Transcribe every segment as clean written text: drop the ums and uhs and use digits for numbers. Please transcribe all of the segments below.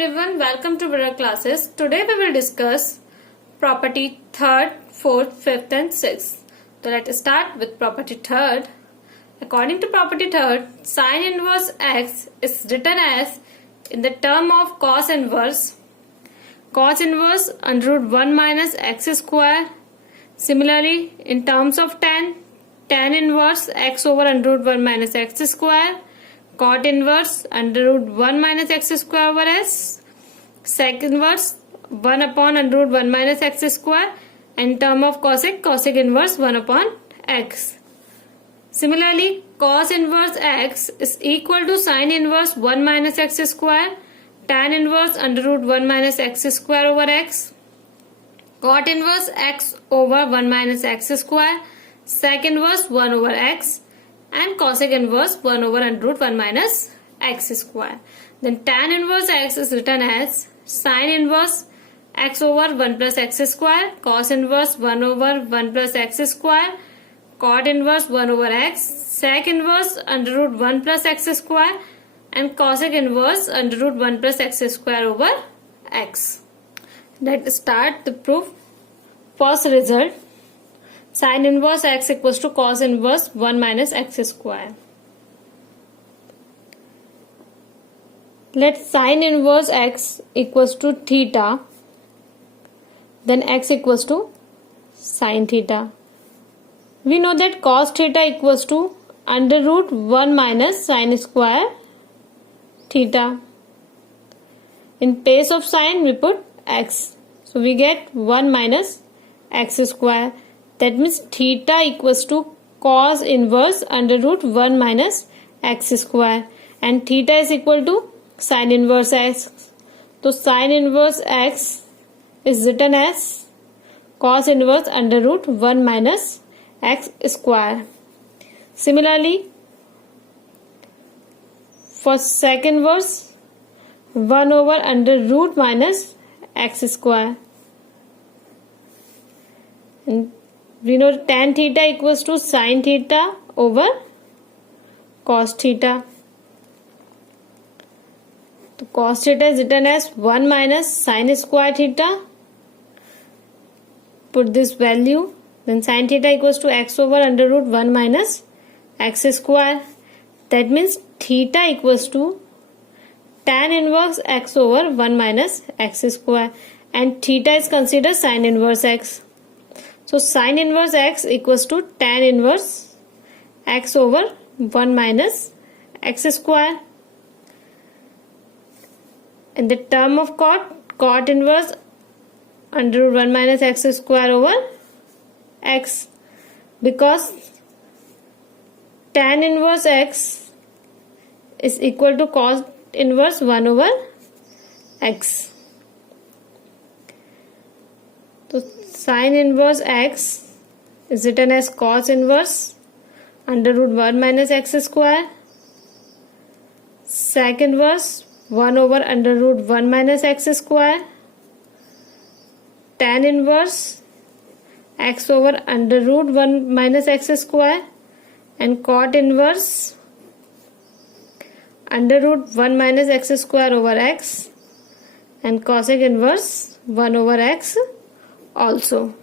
everyone, welcome to Brother Classes. Today we will discuss property third, fourth, fifth and sixth. So let's start with property third. According to property third, sin inverse x is written as in the term of cos inverse under root 1 minus x square. Similarly, in terms of tan inverse x over under root 1 minus x square. Cot inverse under root 1 minus x square over s. Sec inverse 1 upon under root 1 minus x square. And term of cosec inverse 1 upon x. Similarly, cos inverse x is equal to sin inverse 1 minus x square. Tan inverse under root 1 minus x square over x. Cot inverse x over 1 minus x square. Sec inverse 1 over x. And cosec inverse 1 over under root 1 minus x square. Then tan inverse x is written as sin inverse x over 1 plus x square, cos inverse 1 over 1 plus x square, cot inverse 1 over x, sec inverse under root 1 plus x square, and cosec inverse under root 1 plus x square over x. Let's start the proof. First result. Sin inverse x equals to cos inverse 1 minus x square. Let sin inverse x equals to theta, then x equals to sin theta. We know that cos theta equals to under root 1 minus sin square theta. In place of sin we put x. So we get 1 minus x square. That means theta equals to cos inverse under root 1 minus x square. And theta is equal to sin inverse x. So sin inverse x is written as cos inverse under root 1 minus x square. Similarly, for sec inverse 1 over under root minus x square. And we know tan theta equals to sin theta over cos theta. So cos theta is written as 1 minus sin square theta. Put this value. Then sin theta equals to x over under root 1 minus x square. That means theta equals to tan inverse x over 1 minus x square. And theta is considered sin inverse x. So sin inverse x equals to tan inverse x over 1 minus x square. In the term of cot inverse under root 1 minus x square over x. Because tan inverse x is equal to cos inverse 1 over x. So sin inverse x is written as cos inverse under root 1 minus x square. Sec inverse 1 over under root 1 minus x square. Tan inverse x over under root 1 minus x square. And cot inverse under root 1 minus x square over x. And cosec inverse 1 over x also.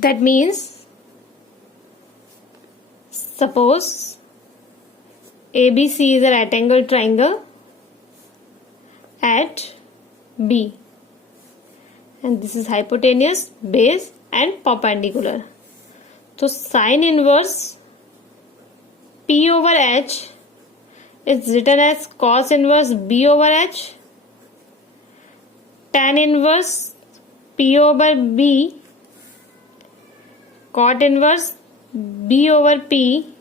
That means, suppose ABC is a right angle triangle at B, and this is hypotenuse, base and perpendicular. So sin inverse P over H is written as cos inverse B over H. Tan inverse P over B, cot inverse B over P,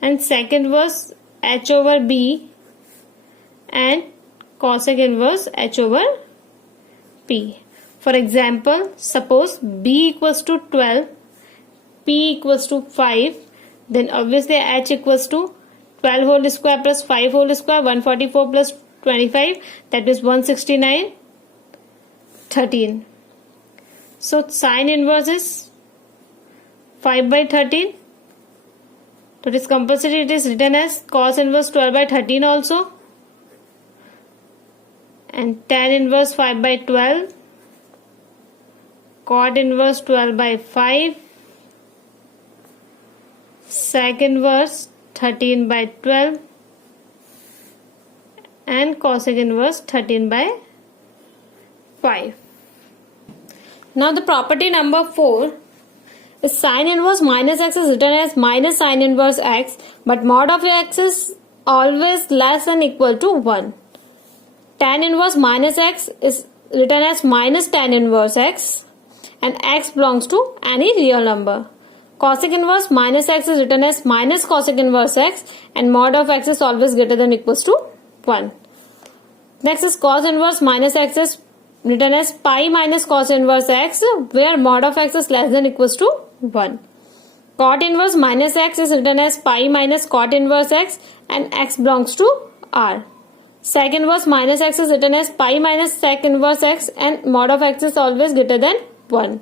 and sec inverse H over B, and cosec inverse H over P. For example, suppose B equals to 12, P equals to 5, then obviously H equals to 12 whole square plus 5 whole square, 144 plus 25, that is 169. 13. So sin inverse is 5 by 13. So it is compulsory, it is written as cos inverse 12 by 13 also. and tan inverse 5 by 12, cot inverse 12 by 5, sec inverse 13 by 12, and cosec inverse 13 by 5. Now the property number 4 is sin inverse minus x is written as minus sin inverse x, but mod of x is always less than equal to 1. Tan inverse minus x is written as minus tan inverse x, and x belongs to any real number. Cosec inverse minus x is written as minus cosec inverse x, and mod of x is always greater than equals to 1. Next is cos inverse minus x is written as pi minus cos inverse x, where mod of x is less than equals to 1. Cot inverse minus x is written as pi minus cot inverse x, and x belongs to R. Sec inverse minus x is written as pi minus sec inverse x, and mod of x is always greater than 1.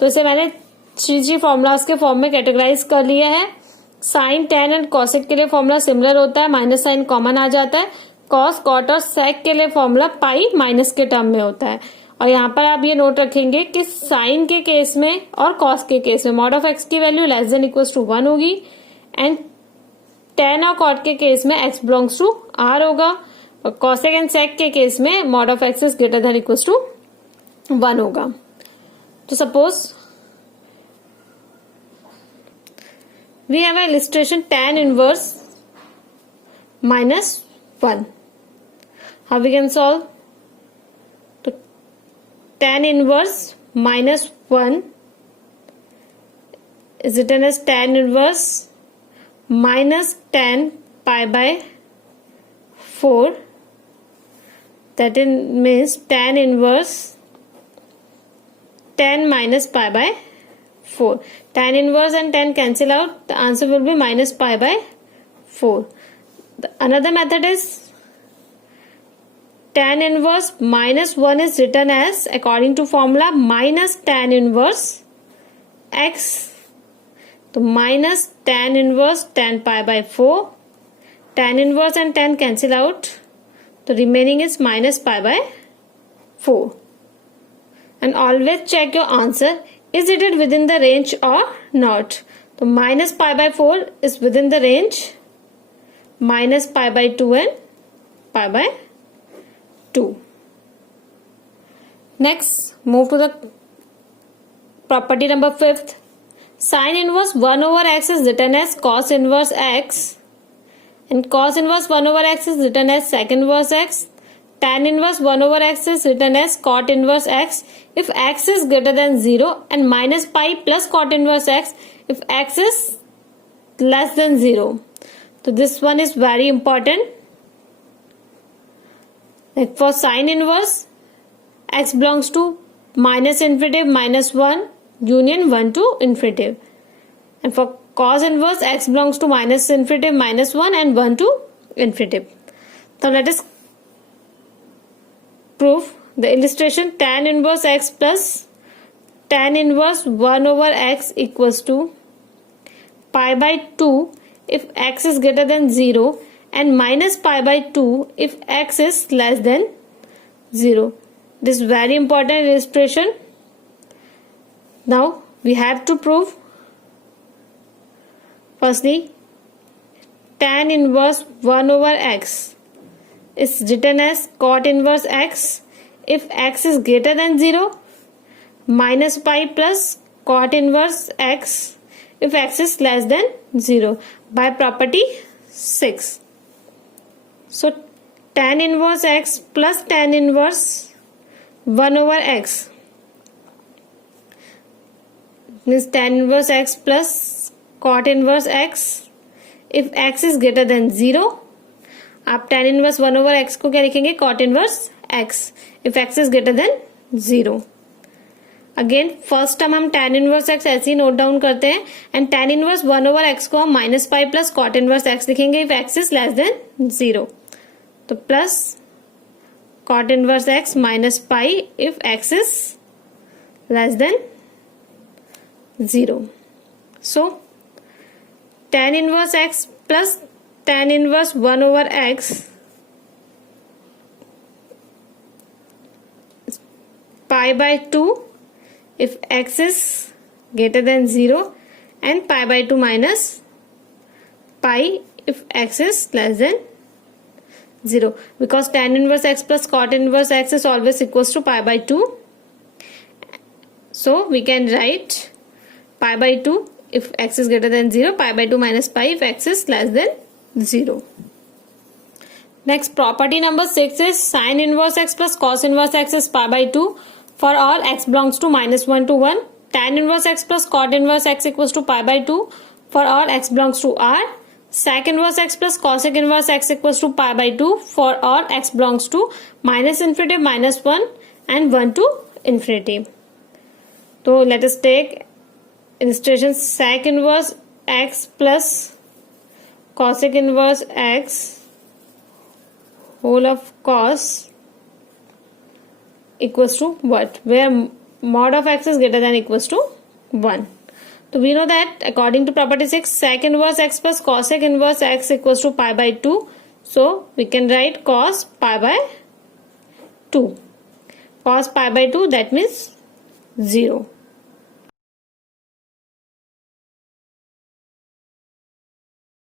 तो इसे मैंने three formulas के form में categorise कर लिया है. Sign ten and cosec के लिए फॉर्मूला सिमिलर होता है, माइनस साइन कॉमन आ जाता है. कॉस कॉट और सेक के लिए फॉर्मूला पाई माइनस के टर्म में होता है. और यहाँ पर आप ये नोट रखेंगे कि साइन के केस में और कॉस के केस में मॉड ऑफ एक्स की value less than equals to 1 होगी, एंड टेन और कॉट के केस में एक्स बिलोंग्स टू आर होगा, और कॉसेक एंड सेक के केस में mod of x is greater than equals to 1 होगा. तो suppose we have an illustration tan inverse minus 1. How we can solve? So tan inverse minus 1 is written as tan inverse minus tan pi by 4. That means tan inverse 10 minus pi by 4. Tan inverse and tan cancel out. The answer will be minus pi by 4. Another method is tan inverse minus 1 is written as, according to formula, minus tan inverse x. So minus tan inverse tan pi by 4. Tan inverse and tan cancel out. The remaining is minus pi by 4. And always check your answer. Is it within the range or not? So minus pi by 4 is within the range. Minus pi by 2 and pi by 2. Next, move to the property number 5th. Sin inverse 1 over x is written as cos inverse x, and cos inverse 1 over x is written as sec inverse x. Tan inverse 1 over x is written as cot inverse x if x is greater than 0, and minus pi plus cot inverse x if x is less than 0. So this one is very important. Like for sin inverse, x belongs to minus infinitive minus 1 union 1 to infinitive. And for cos inverse, x belongs to minus infinitive minus 1 and 1 to infinitive. So let us prove the illustration. Tan inverse x plus tan inverse 1 over x equals to pi by 2 if x is greater than 0, and minus pi by 2 if x is less than 0. This is very important illustration. Now we have to prove. Firstly, tan inverse 1 over x is written as cot inverse x if x is greater than 0, minus pi plus cot inverse x if x is less than 0 by property 6. So tan inverse x plus tan inverse 1 over x means tan inverse x plus cot inverse x if x is greater than 0. आप tan inverse 1 over x को क्या लिखेंगे? cot inverse x if x is greater than 0. Again first term हम tan inverse x ऐसे ही note down करते हैं, and tan inverse 1 over x को हम minus pi plus cot inverse x लिखेंगे if x is less than 0. तो plus cot inverse x minus pi if x is less than 0. So tan inverse x plus tan inverse 1 over x pi by 2 if x is greater than 0 and pi by 2 minus pi if x is less than 0, because tan inverse x plus cot inverse x is always equals to pi by 2. So we can write pi by 2 if x is greater than 0, pi by 2 minus pi if x is less than 0. Next, property number 6 is sin inverse x plus cos inverse x is pi by 2 for all x belongs to minus 1 to 1. Tan inverse x plus cot inverse x equals to pi by 2 for all x belongs to R. Sec inverse x plus cosec inverse x equals to pi by 2 for all x belongs to minus infinity, minus 1 and 1 to infinity. So let us take illustration. Sec inverse x plus cosec inverse x whole of cos equals to what? Where mod of x is greater than equals to 1. So we know that according to property 6, sec inverse x plus cosec inverse x equals to pi by 2. So we can write cos pi by 2. Cos pi by 2, that means 0.